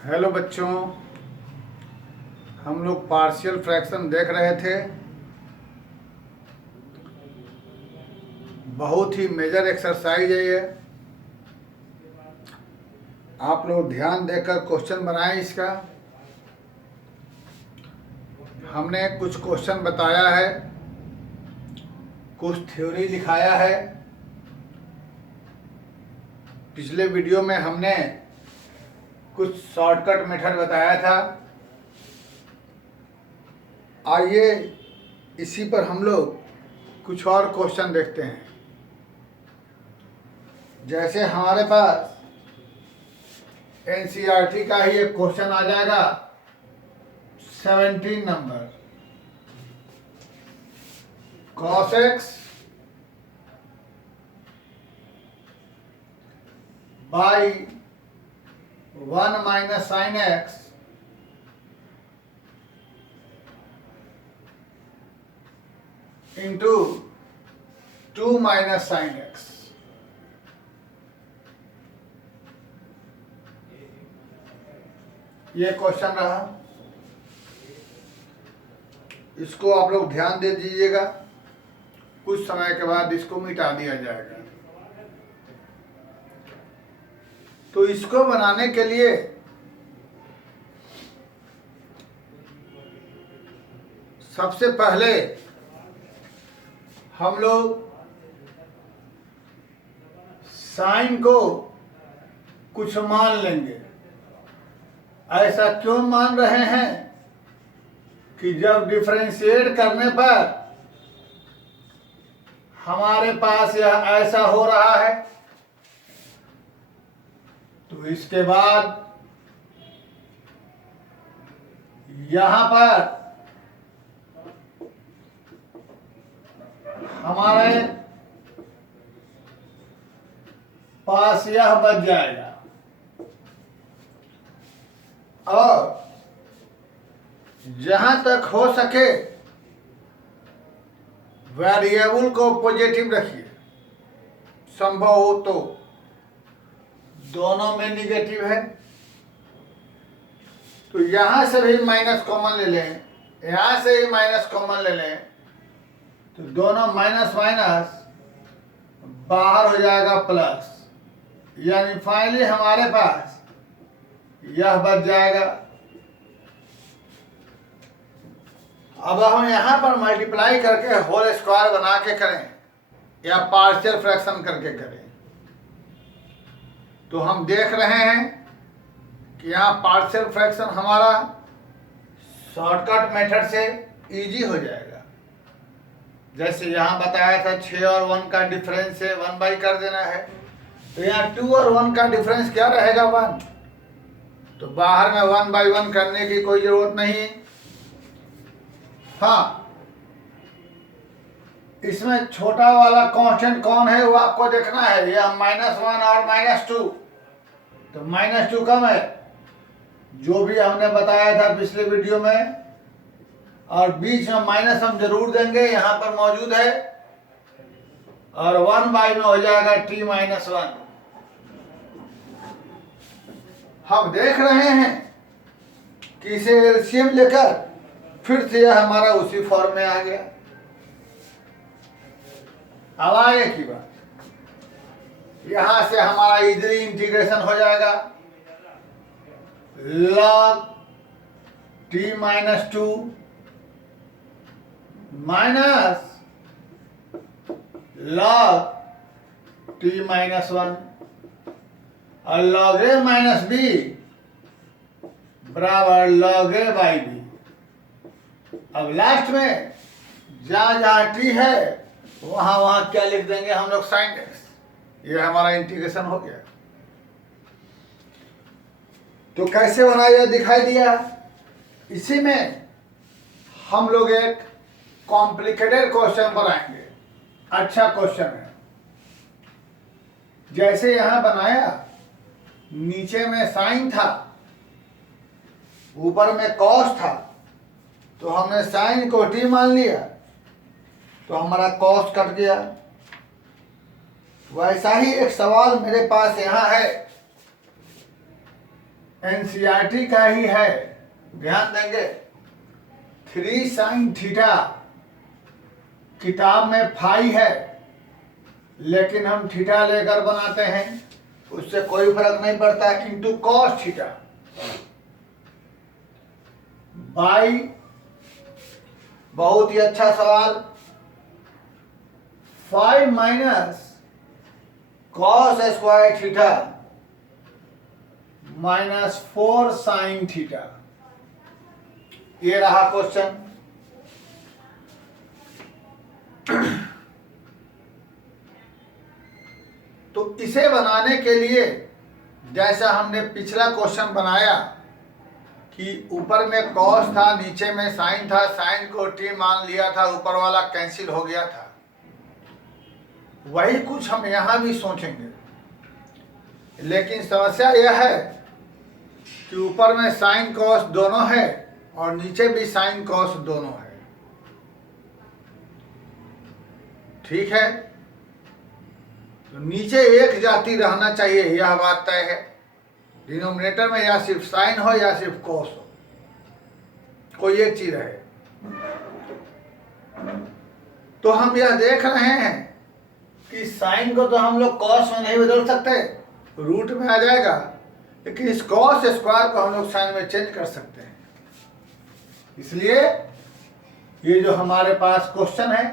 Hello बच्चों, हम लोग पार्शियल फ्रैक्शन देख रहे थे। बहुत ही मेजर एक्सरसाइज है ये। आप लोग ध्यान देकर क्वेश्चन बनाएं इसका। हमने कुछ क्वेश्चन बताया है, कुछ थ्योरी दिखाया है। पिछले वीडियो में हमने कुछ शॉर्टकट मेथड बताया था। आइए इसी पर हम लोग कुछ और क्वेश्चन देखते हैं। जैसे हमारे पास एनसीईआरटी का ही एक क्वेश्चन आ जाएगा 17 number. cos x by 1 minus sin x into 2 minus sin x। ये क्वेश्चन रहा। इसको आप लोग ध्यान दे दीजिएगा। कुछ समय के बाद इसको मिटा दिया जाएगा। तो इसको बनाने के लिए सबसे पहले हम लोग साइन को कुछ मान लेंगे। ऐसा क्यों मान रहे हैं कि जब डिफरेंशिएट करने पर हमारे पास यह ऐसा हो रहा है, तो इसके बाद यहां पर हमारे पास यह बच जाएगा। और जहां तक हो सके वेरिएबल को पॉजिटिव रखिए। संभव हो तो दोनों में निगेटिव है तो यहां से भी माइनस कॉमन ले लें, यहां से भी माइनस कॉमन ले लें, तो दोनों माइनस माइनस बाहर हो जाएगा प्लस। यानी फाइनली हमारे पास यह बच जाएगा। अब हम यहां पर मल्टीप्लाई करके होल स्क्वायर बना के करें या पार्शियल फ्रैक्शन करके करें, तो हम देख रहे हैं कि यहाँ पार्शियल फ्रैक्शन हमारा शॉर्टकट मेथड से इजी हो जाएगा। जैसे यहाँ बताया था 6 और 1 का डिफरेंस है, 1 बाई कर देना है। तो यहाँ 2 और 1 का डिफरेंस क्या रहेगा? 1। तो बाहर में 1 बाई 1 करने की कोई जरूरत नहीं। हाँ, इसमें छोटा वाला कांस्टेंट कौन है वो आपको देखना है। यह -1 और -2, तो -2 कम है, जो भी हमने बताया था पिछले वीडियो में। और बीच में माइनस हम जरूर देंगे, यहां पर मौजूद है। और 1 बाई में हो जाएगा t-1। हम देख रहे हैं कि इसे एलसीएम लेकर फिर से यह हमारा उसी फॉर्म में आ गया। अब आगे की बात, यहां से हमारा इजीली इंटीग्रेशन हो जाएगा। log t-2 minus log t-1 और log a माइनस b बराबर log a बाई b। अब लास्ट में जहां जहां t है वहां वहां क्या लिख देंगे हम लोग? sin x। ये हमारा इंटीग्रेशन हो गया। तो कैसे बना यह दिखाई दिया। इसी में हम लोग एक कॉम्प्लिकेटेड क्वेश्चन बनाएंगे। अच्छा क्वेश्चन है। जैसे यहां बनाया, नीचे में साइन था, ऊपर में कॉस था, तो हमने साइन को t मान लिया, तो हमारा कॉस कट गया। वैसा ही एक सवाल मेरे पास यहाँ है एनसीईआरटी का ही है, ध्यान देंगे। 3 sin थीटा किताब में फाई है, लेकिन हम थीटा लेकर बनाते हैं, उससे कोई फर्क नहीं पड़ता। इंटू कॉस थीटा बाई, बहुत ही अच्छा सवाल, 5 minus cos square theta minus 4 sine theta. ये रहा क्वेश्चन। तो इसे बनाने के लिए जैसा हमने पिछला क्वेश्चन बनाया कि ऊपर में कॉस था, नीचे में साइन था, साइन को टी मान लिया था, ऊपर वाला कैंसिल हो गया था, वही कुछ हम यहां भी सोचेंगे। लेकिन समस्या यह है कि ऊपर में साइन कॉस दोनों है और नीचे भी साइन कॉस दोनों है, ठीक है। तो नीचे एक जाति रहना चाहिए, यह बात तय है। डिनोमिनेटर में या सिर्फ साइन हो या सिर्फ कॉस हो, कोई एक चीज रहे। तो हम यह देख रहे हैं कि साइन को तो हम लोग कॉस में नहीं बदल सकते, रूट में आ जाएगा, लेकिन इस कॉस स्क्वायर को हम लोग साइन में चेंज कर सकते हैं। इसलिए ये जो हमारे पास क्वेश्चन है,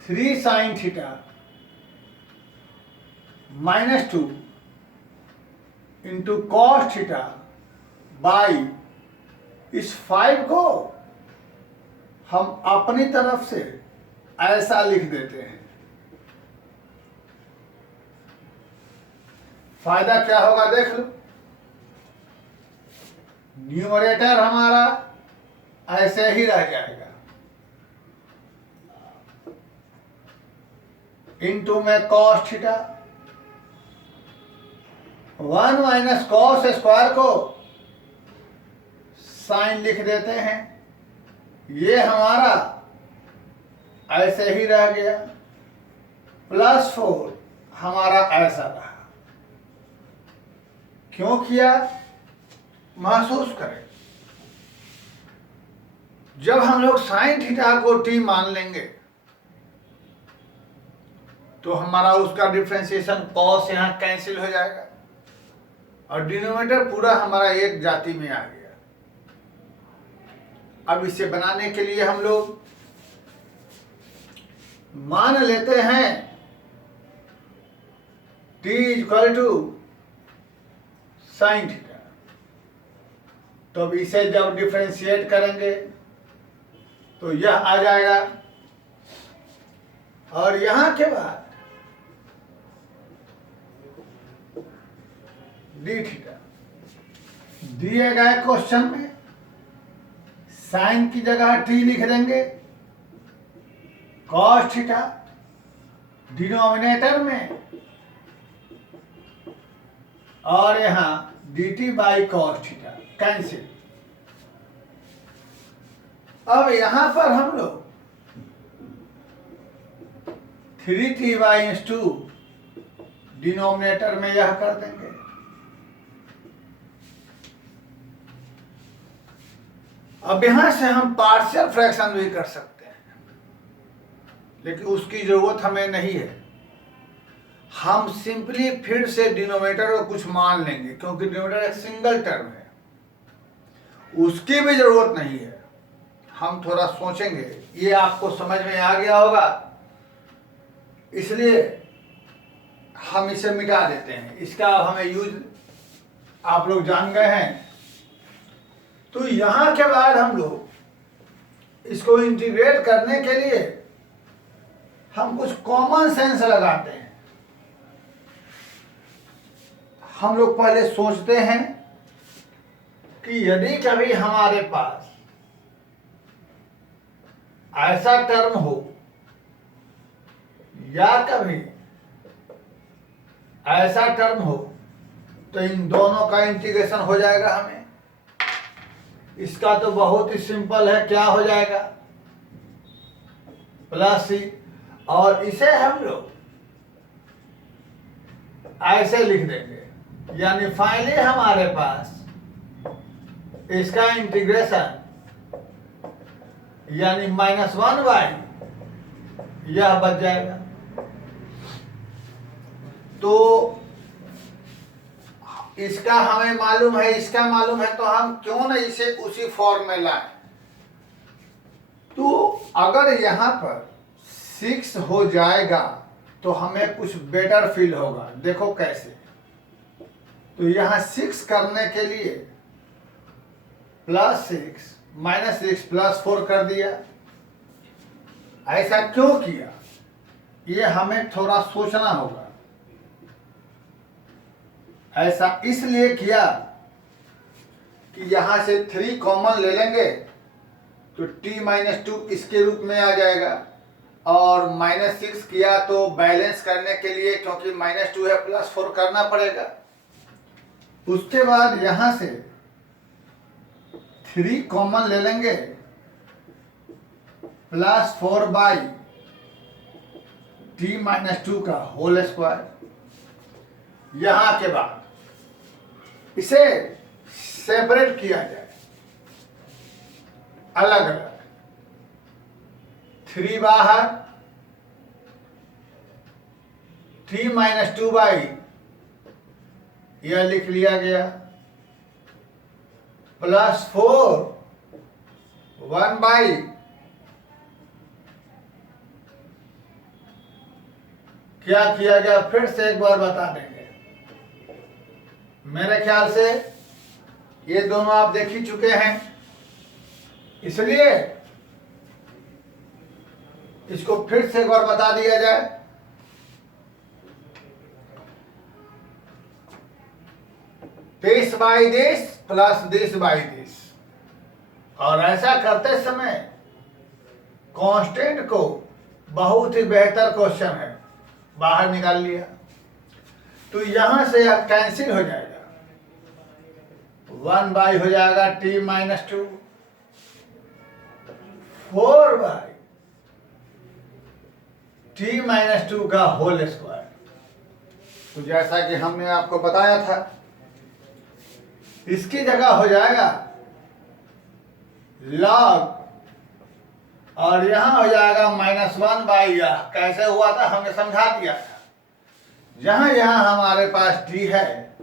3 sin theta minus 2 into cos theta by, इस 5 को हम अपनी तरफ से ऐसा लिख देते हैं। फायदा क्या होगा देख लो। न्यूमरेटर हमारा ऐसे ही रह जाएगा, इंटू में cos theta, 1 minus cos square को साइन लिख देते हैं, ये हमारा ऐसे ही रह गया, प्लस 4 हमारा ऐसा रहा। क्यों किया, महसूस करें। जब हम लोग साइन थीटा को टी मान लेंगे तो हमारा उसका डिफ्रेंसिएशन कॉस यहां कैंसिल हो जाएगा और डिनोमिनेटर पूरा हमारा एक जाति में आ गया। अब इसे बनाने के लिए हम लोग मान लेते हैं t equal to sine theta. तो अब इसे जब डिफ्रेंशिएट करेंगे तो यह आ जाएगा, और यहां के बाद डी थीटा। दिए गए क्वेश्चन में साइन की जगह टी लिख देंगे, कॉस थीटा डिनोमिनेटर में और यहां dt by cos theta cancel. अब यहां पर हम लोग 3t बाई 2 डिनोमिनेटर में यह कर देंगे। अब यहां से हम पार्शियल फ्रैक्शन भी कर सकते हैं, लेकिन उसकी जरूरत हमें नहीं है। हम सिंपली फिर से डिनोमिनेटर को कुछ मान लेंगे, क्योंकि डिनोमिनेटर एक सिंगल टर्म है, उसकी भी जरूरत नहीं है। हम थोड़ा सोचेंगे, ये आपको समझ में आ गया होगा, इसलिए हम इसे मिटा देते हैं। इसका हमें यूज आप लोग जान गए हैं। तो यहां के बाद हम लोग इसको इंटीग्रेट करने के लिए हम कुछ कॉमन सेंस लगाते हैं। हम लोग पहले सोचते हैं कि यदि कभी हमारे पास ऐसा टर्म हो या कभी ऐसा टर्म हो, तो इन दोनों का इंटीग्रेशन हो जाएगा हमें। इसका तो बहुत ही सिंपल है, क्या हो जाएगा, प्लस सी, और इसे हम लोग ऐसे लिख देंगे यानी फाइनली हमारे पास इसका इंटीग्रेशन यानी -1 यह बच जाएगा। तो इसका हमें मालूम है, इसका मालूम है, तो हम क्यों ना इसे उसी फॉर्म में लाएं। तो अगर यहां पर 6 हो जाएगा तो हमें कुछ बेटर फील होगा। देखो कैसे। तो यहां 6 करने के लिए +6 -6 +4 कर दिया। ऐसा क्यों किया, ये हमें थोड़ा सोचना होगा। ऐसा इसलिए किया कि यहां से 3 कॉमन ले लेंगे तो t-2 इसके रूप में आ जाएगा, और -6 किया तो बैलेंस करने के लिए, क्योंकि -2 है, +4 करना पड़ेगा। उसके बाद यहां से 3 कॉमन ले लेंगे +4 t-2 का होल स्क्वायर। यहां के बाद इसे सेपरेट किया जाए, अलग अलग। 3 बाहर, t-2 यह लिख लिया गया, +4 1 क्या किया गया, फिर से एक बार बता देंगे। मेरे ख्याल से ये दोनों आप देख ही चुके हैं, इसलिए इसको फिर से एक बार बता दिया जाए। this प्लस this, और ऐसा करते समय कांस्टेंट को बहुत ही बेहतर क्वेश्चन है, बाहर निकाल लिया। तो यहां से यह कैंसिल हो जाएगा, 1 हो जाएगा t-2, 4 t-2 का होल स्क्वायर। तो जैसा कि हमने आपको बताया था, इसकी जगह हो जाएगा log, और यहां हो जाएगा -1 यह कैसे हुआ था हमने समझा दिया था। जहां यहां हमारे पास t है,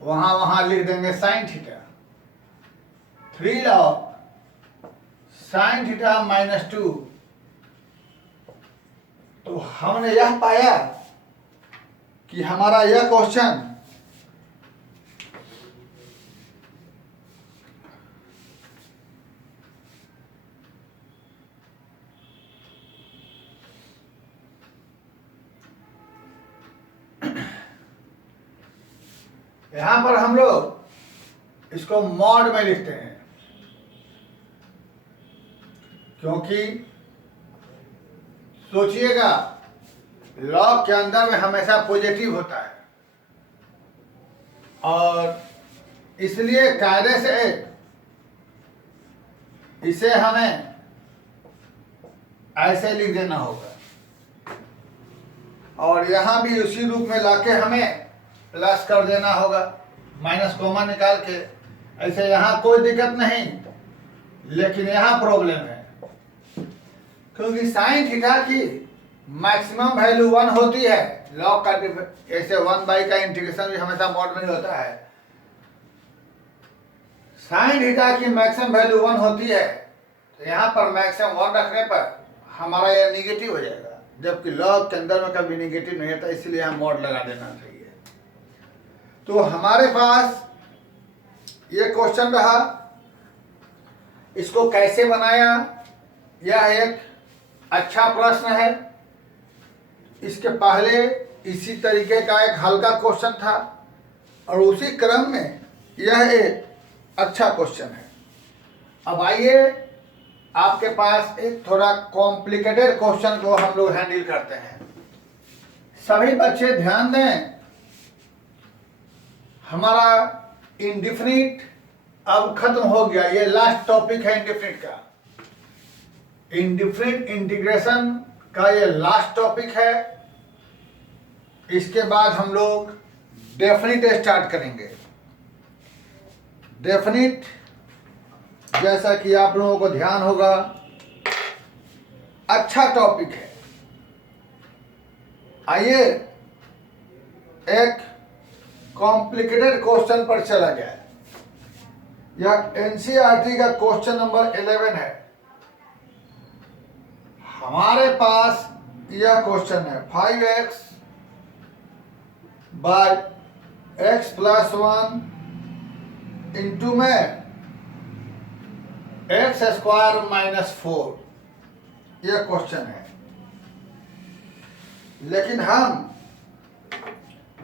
वहां वहां लिख देंगे sin theta, 3 log sin theta -2। तो हमने यह पाया कि हमारा यह क्वेश्चन यहां पर हम लोग इसको मॉड में लिखते हैं, क्योंकि सोचिएगा लॉग के अंदर में हमेशा पॉजिटिव होता है, और इसलिए कायदे से इसे हमें ऐसे लिख देना होगा, और यहां भी उसी रूप में लाके हमें प्लस कर देना होगा, माइनस कॉमन निकाल के। ऐसे यहाँ कोई दिक्कत नहीं, लेकिन यहाँ प्रॉब्लम है, क्योंकि साइन थीटा की मैक्सिमम वैल्यू 1 होती है। लॉग का ऐसे 1 का इंटीग्रेशन भी हमेशा मॉड में होता है। साइन थीटा की मैक्सिमम वैल्यू 1 होती है, तो यहाँ पर मैक्सिमम 1 रखने पर हमारा यह निगेटिव हो जाएगा, जबकि लॉग के अंदर में कभी निगेटिव नहीं होता, इसलिए हम मॉड लगा देना चाहिए। तो हमारे पास ये क्वेश्चन रहा, इसको कैसे बनाया, यह एक अच्छा प्रश्न है। इसके पहले इसी तरीके का एक हल्का क्वेश्चन था, और उसी क्रम में यह एक अच्छा क्वेश्चन है। अब आइए आपके पास एक थोड़ा कॉम्प्लिकेटेड क्वेश्चन को हम लोग हैंडल करते हैं। सभी बच्चे ध्यान दें, हमारा इंडिफिनिट अब खत्म हो गया, ये लास्ट टॉपिक है इंडिफिनिट का। इंडिफिनिट इंटीग्रेशन का ये लास्ट टॉपिक है। इसके बाद हम लोग डेफिनिट स्टार्ट करेंगे। डेफिनिट, जैसा कि आप लोगों को ध्यान होगा, अच्छा टॉपिक है। आइए एक कॉम्प्लिकेटेड क्वेश्चन पर चला जाए। यह एनसीईआरटी का क्वेश्चन नंबर 11 है। हमारे पास यह क्वेश्चन है 5x by x plus 1 into में एक्स स्क्वायर माइनस 4, यह क्वेश्चन है। लेकिन हम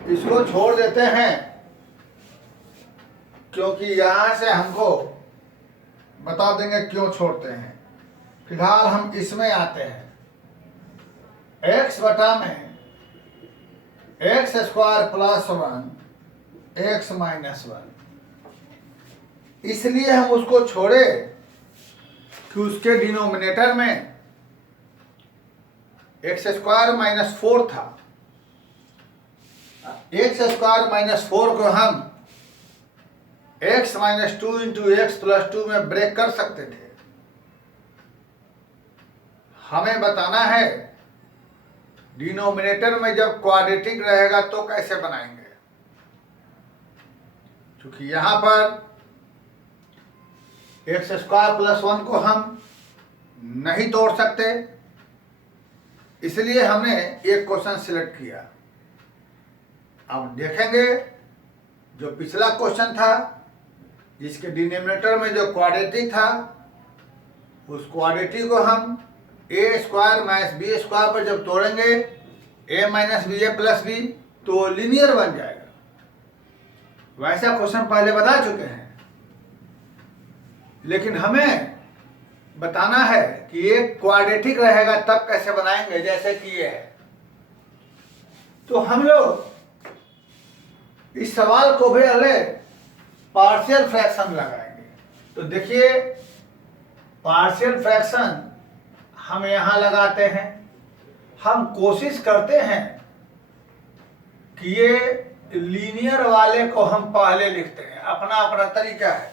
इसको छोड़ देते हैं क्योंकि यहां से हमको बता देंगे क्यों छोड़ते हैं। फिलहाल हम इसमें आते हैं। x बटा में x square plus 1 x minus 1, इसलिए हम उसको छोड़े कि उसके डिनोमिनेटर में एक्स स्क्वायर माइनस 4 था। एक्स स्क्वायर माइनस 4 को हम x minus 2 into x plus 2 में ब्रेक कर सकते थे। हमें बताना है डिनोमिनेटर में जब क्वाड्रेटिक रहेगा तो कैसे बनाएंगे, क्योंकि यहां पर एक्स स्क्वायर प्लस 1 को हम नहीं तोड़ सकते, इसलिए हमने एक क्वेश्चन सिलेक्ट किया। अब देखेंगे जो पिछला क्वेश्चन था जिसके डिनोमिनेटर में जो क्वाड्रेटिक था, उस क्वाड्रेटिक को हम ए स्क्वायर माइनस बी स्क्वायर पर जब तोड़ेंगे ए माइनस बी ए प्लस बी तो लीनियर बन जाएगा। वैसा क्वेश्चन पहले बता चुके हैं, लेकिन हमें बताना है कि ये क्वाड्रेटिक रहेगा तब कैसे बनाएंगे, जैसे कि ये है। तो हम लोग इस सवाल को भी पहले पार्शियल फ्रैक्शन लगाएंगे। तो देखिए पार्शियल फ्रैक्शन हम यहां लगाते हैं। हम कोशिश करते हैं कि ये लीनियर वाले को हम पहले लिखते हैं, अपना अपना तरीका है।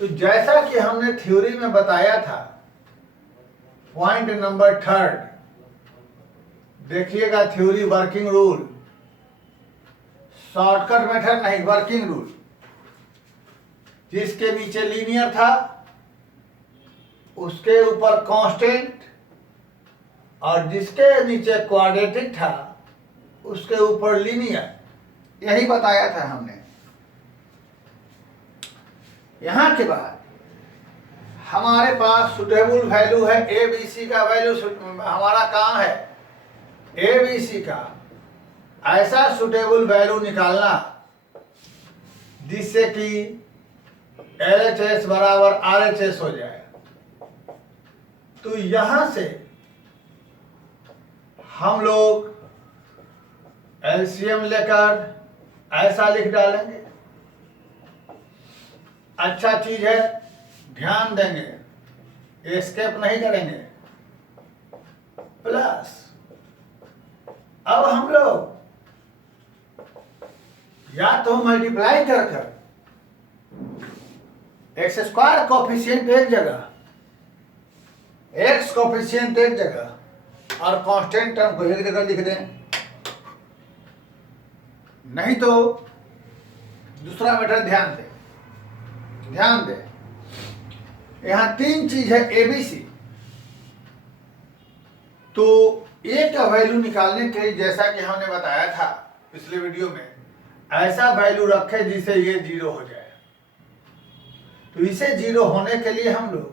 तो जैसा कि हमने थ्योरी में बताया था, पॉइंट नंबर 3, देखिएगा theory working rule, shortcut method नहीं, वर्किंग रूल। जिसके नीचे लीनियर था उसके ऊपर कांस्टेंट, और जिसके नीचे क्वाड्रेटिक था उसके ऊपर लीनियर, यही बताया था हमने। यहां के बाद हमारे पास सुटेबल वैल्यू है ए बी सी का वैल्यू। हमारा काम है ए बी सी का ऐसा सुटेबल वैल्यू निकालना जिससे कि LHS बराबर RHS हो जाए। तो यहां से हम लोग LCM लेकर ऐसा लिख डालेंगे। अच्छा चीज है, ध्यान देंगे, एस्केप नहीं करेंगे। प्लस अब हम लोग या तो मल्टीप्लाई कर एक्स स्क्वायर कोफिशिएंट एक जगह, एक्स कोफिशिएंट एक जगह और कांस्टेंट टर्म को एक जगह लिख दें, नहीं तो दूसरा मेथड ध्यान दें। यहां 3 चीज है एबीसी। तो ए का वैल्यू निकालने के लिए जैसा कि हमने बताया था पिछले वीडियो में, ऐसा वैल्यू रखे जिसे ये 0 हो जाए। तो इसे 0 होने के लिए हम लोग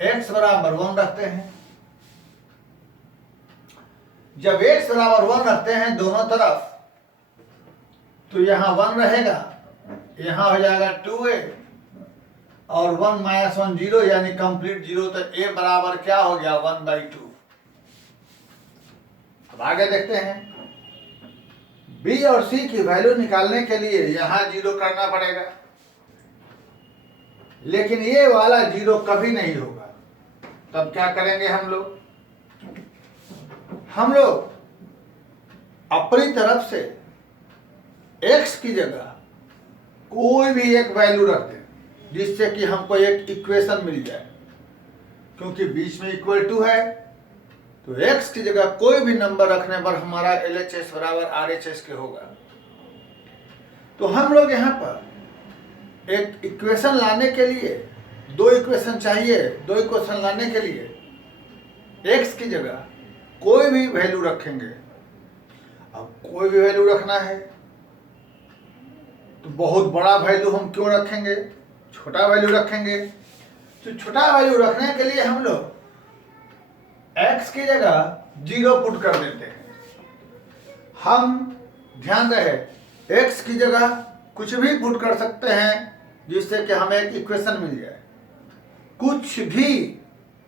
x बराबर 1 रखते हैं। जब x बराबर 1 रखते हैं दोनों तरफ, तो यहां 1 रहेगा, यहां हो जाएगा 2a और 1 माइनस 1 0, यानी कंप्लीट 0। तो a बराबर क्या हो गया 1/2। अब आगे देखते हैं, b और c की वैल्यू निकालने के लिए यहां 0 करना पड़ेगा, लेकिन ये वाला 0 कभी नहीं होगा। तब क्या करेंगे हम लोग अपनी तरफ से x की जगह कोई भी एक वैल्यू रख दें जिससे कि हमको एक इक्वेशन मिल जाए, क्योंकि बीच में इक्वल टू है तो x की जगह कोई भी नंबर रखने पर हमारा LHS बराबर RHS के होगा। तो हम लोग यहाँ पर एक इक्वेशन लाने के लिए दो इक्वेशन चाहिए। दो इक्वेशन लाने के लिए x की जगह कोई भी वैल्यू रखेंगे। अब कोई भी वैल्यू रखना है तो बहुत बड़ा वैल्यू हम क्यों रखेंगे, छोटा वैल्यू रखेंगे। तो छोटा वैल्यू रखने के लिए हम लोग x की जगह 0 पुट कर देते हैं। हम ध्यान रहे x की जगह कुछ भी पुट कर सकते हैं जिससे कि हमें एक इक्वेशन मिल जाए। कुछ भी,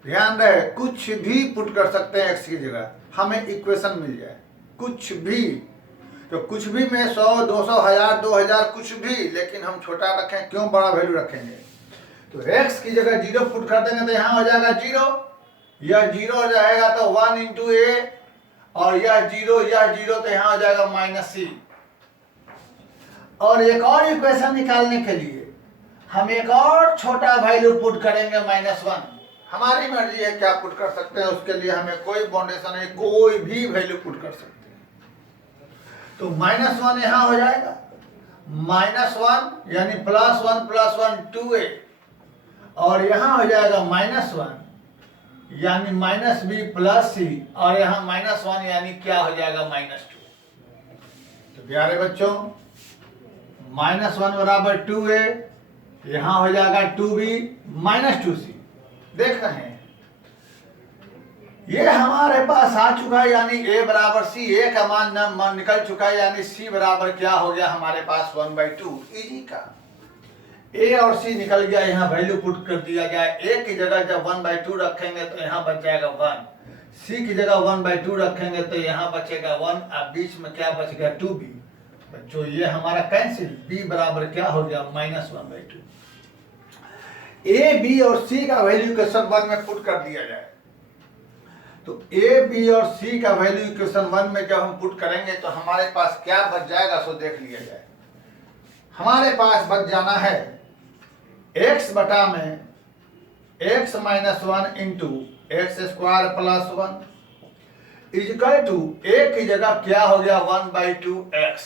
ध्यान रहे, कुछ भी पुट कर सकते हैं x की जगह, हमें इक्वेशन मिल जाए। कुछ भी, तो कुछ भी में 100, 200, 1000, 2000 कुछ भी, लेकिन हम छोटा रखें, क्यों बड़ा वैल्यू रखेंगे। तो x की जगह 0 पुट कर देंगे तो यहाँ हो जाएगा 0, यह 0 हो जाएगा तो 1 इंटू a, और यह 0 तो यहाँ हो जाएगा -c। और एक और इक्वेशन निकालने के लिए हम एक और छोटा वैल्यू पुट करेंगे -1। हमारी मर्जी है क्या पुट कर सकते हैं, उसके लिए हमें कोई बाउंडेशन नहीं, कोई भी वैल्यू पुट कर सकते हैं। तो -1 यहाँ हो जाएगा, -1 यानी +1 + 1 2a, और यहाँ हो जाएगा -1 यानी -b + c, और यहाँ -1 यानी क्या हो जाएगा -2। तो प्यारे बच्चों, -1 बराबर 2a, यहाँ हो जाएगा 2b -2c। देख रहे हैं ये हमारे पास आ चुका है, यानी a बराबर c, a का मान निकल चुका है, यानी c बराबर क्या हो गया हमारे पास 1/2। इजी का a और c निकल गया, यहाँ वैल्यू पुट कर दिया गया। a की जगह जब 1/2 रखेंगे तो यहाँ बच जाएगा 1, c की जगह 1/2 रखेंगे तो यहाँ बचेगा 1, अब बीच में क्या बच गया 2b। बच्चों ये हमारा कैंसिल, b बराबर क्या हो गया -1/2। a, b और c का वैल्यू इक्वेशन 1 में पुट कर दिया जाए। तो a, b और c का वैल्यू इक्वेशन 1 में जब हम पुट करेंगे तो हमारे पास क्या बच जाएगा, सो देख लिया जाए। हमारे पास बच जाना है x बटा में x - 1 into x² + 1 equal to a की जगह क्या हो गया 1/2x,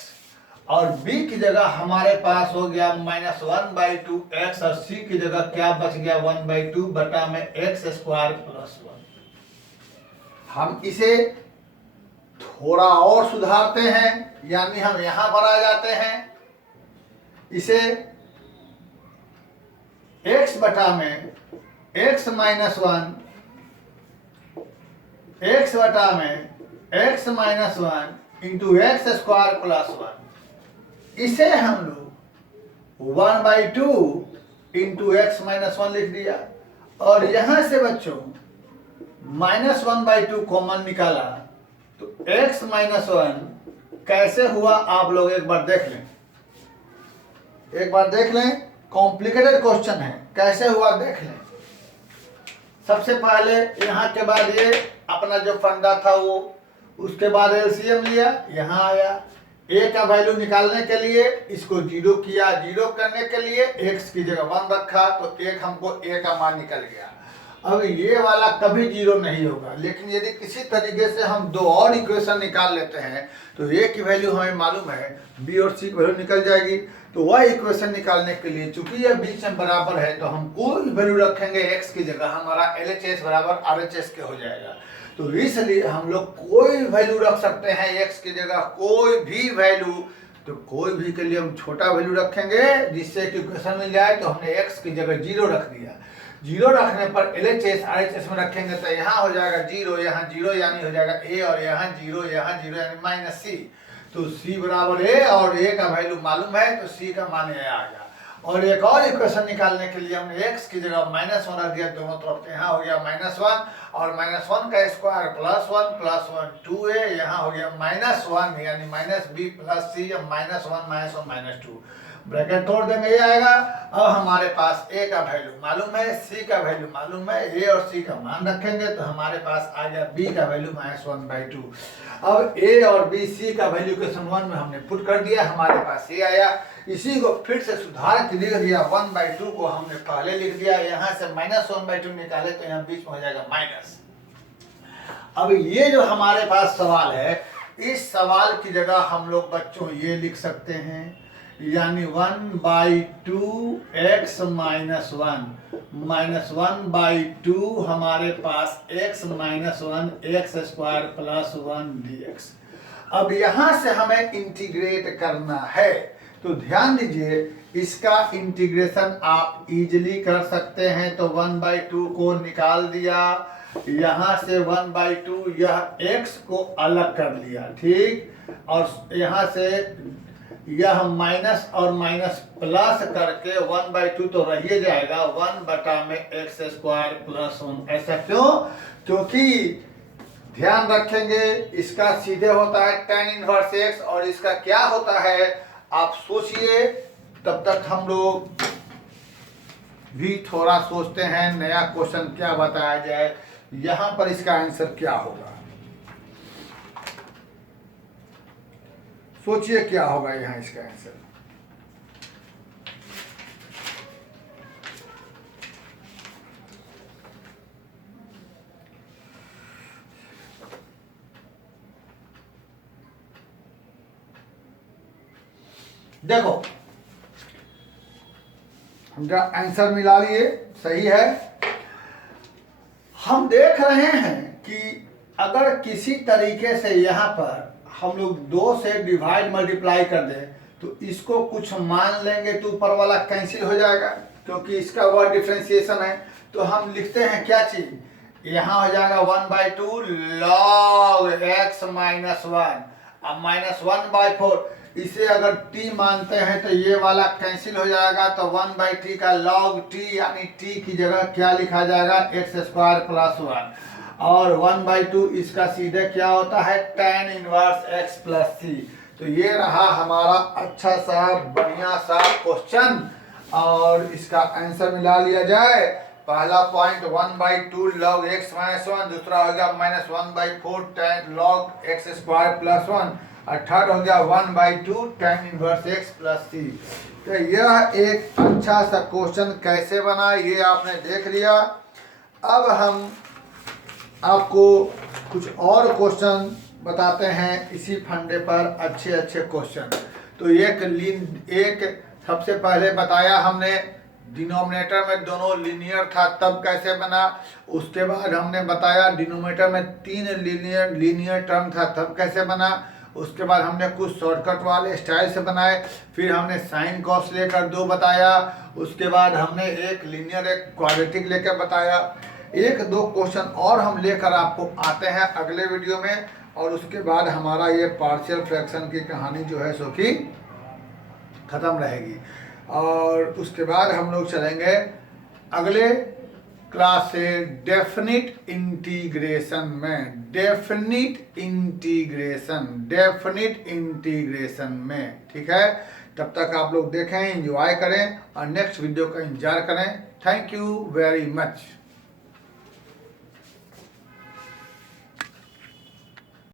और b की जगह हमारे पास हो गया -1/2x, और c की जगह क्या बच गया 1/2 बटा में x² + 1। हम इसे थोड़ा और सुधारते हैं, यानी हम यहां पर आ जाते हैं। इसे x बटा में x - 1, x बटा में x - 1 इंटू x² + 1, इसे हम लोग 1/2 इंटू x - 1 लिख दिया। और यहां से बच्चों -1/2 कॉमन निकाला तो x - 1 कैसे हुआ आप लोग एक बार देख लें, कॉम्प्लिकेटेड क्वेश्चन है, कैसे हुआ देख लें। सबसे पहले यहाँ के बाद ये अपना जो फंडा था वो, उसके बाद एलसीएम लिया, यहाँ आया a का वैल्यू निकालने के लिए इसको 0 किया, 0 करने के लिए x की जगह 1 रखा तो एक हमको a का मान निकल गया। अब ये वाला कभी 0 नहीं होगा, लेकिन यदि किसी तरीके से हम दो और इक्वेशन निकाल लेते हैं तो a की वैल्यू हमें मालूम है, b और c की वैल्यू निकल जाएगी। तो वह इक्वेशन निकालने के लिए चूंकि यह बीच में बराबर है तो हम कोई वैल्यू रखेंगे x की जगह, हमारा LHS बराबर RHS के हो जाएगा। तो इसलिए हम लोग कोई वैल्यू रख सकते हैं x की जगह, कोई भी वैल्यू। तो कोई भी के लिए हम छोटा वैल्यू रखेंगे जिससे कि इक्वेशन मिल जाए। तो हमने x की जगह 0 रख दिया, 0 रखने पर LHS RHS में रखेंगे तो यहाँ हो जाएगा 0, यहाँ 0 यानी हो जाएगा a, और यहाँ 0 यानी -c। तो c बराबर a, और a का वैल्यू मालूम है तो c का मान ये आ गया। और एक और इक्वेशन निकालने के लिए हमने x की जगह -1 रख दिया दोनों तरफ, यहाँ हो गया -1, और -1 का स्क्वायर +1 + 1 2a, यहाँ हो गया -1 यानी -b + c, -1 - 1 -2 ब्रैकेट तोड़ देंगे, ये आएगा। अब हमारे पास a का वैल्यू मालूम है, c का वैल्यू मालूम है, a और c का मान रखेंगे तो हमारे पास आ गया b का वैल्यू -1/2। अब a और b c का वैल्यू इक्वेशन 1 में हमने पुट कर दिया, हमारे पास a आया। इसी को फिर से सुधार के लिख दिया, 1/2 को हमने पहले लिख दिया, यहाँ से -1/2 निकाले तो यहाँ बीच में हो जाएगा माइनस। अब ये जो हमारे पास सवाल है, इस सवाल की जगह हम लोग बच्चों ये लिख सकते हैं, यानी 1/2 x -1 हमारे पास x -1 x² + 1 dx। अब यहाँ से हमें इंटीग्रेट करना है, तो ध्यान दीजिए इसका इंटीग्रेशन आप इजीली कर सकते हैं। तो 1/2 को निकाल दिया, यहाँ से 1/2 यह x को अलग कर लिया, ठीक, और यहाँ से यह माइनस और माइनस प्लस करके 1/2 तो रह ही जाएगा, 1/x² + 1। ऐसा क्यों? क्योंकि ध्यान रखेंगे इसका सीधे होता है tan 1x और इसका क्या होता है आप सोचिए। तब तक हम लोग भी थोड़ा सोचते हैं नया क्वेश्चन क्या बताया जाए, यहां पर इसका आंसर क्या होगा। सोचिए क्या होगा यहाँ इसका आंसर। देखो हम जो आंसर मिला लिए सही है। हम देख रहे हैं कि अगर किसी तरीके से यहाँ पर हम लोग 2 से डिवाइड मल्टीप्लाई कर दें तो इसको कुछ मान लेंगे तो ऊपर वाला कैंसिल हो जाएगा, क्योंकि इसका वह डिफरेंशिएशन है। तो हम लिखते हैं क्या चीज, यहाँ हो जाएगा 1/2 log x -1 अब -1/4। इसे अगर t मानते हैं तो ये वाला कैंसिल हो जाएगा, तो 1/t का log t यानी t की जगह क्या लिखा जाएगा x² + 1 और 1/2 इसका सीधे क्या होता है tan 1x + c। तो ये रहा हमारा अच्छा सा बढ़िया सा क्वेश्चन और इसका आंसर मिला लिया जाए। पहला पॉइंट 1/2 log x -1, दूसरा हो गया -1/4 tan log x² + 1 और थर्ड हो गया 1/2 tan 1x + c। तो यह एक अच्छा सा क्वेश्चन कैसे बना ये आपने देख लिया। अब हम आपको कुछ और क्वेश्चन बताते हैं इसी फंडे पर, अच्छे अच्छे क्वेश्चन। तो एक सबसे पहले बताया हमने डिनोमिनेटर में दोनों लीनियर था तब कैसे बना। उसके बाद हमने बताया डिनोमिनेटर में 3 लीनियर टर्म था तब कैसे बना। उसके बाद हमने कुछ शॉर्टकट वाले स्टाइल से बनाए। फिर हमने साइन कॉस लेकर 2 बताया। उसके बाद हमने एक लीनियर एक क्वाड्रेटिक लेकर बताया। 1-2 क्वेश्चन और हम लेकर आपको आते हैं अगले वीडियो में, और उसके बाद हमारा ये पार्शियल फ्रैक्शन की कहानी जो है सो कि ख़त्म रहेगी। और उसके बाद हम लोग चलेंगे अगले क्लास से डेफिनिट इंटीग्रेशन में, ठीक है। तब तक आप लोग देखें, एंजॉय करें और नेक्स्ट वीडियो का इंतजार करें। Thank you very much.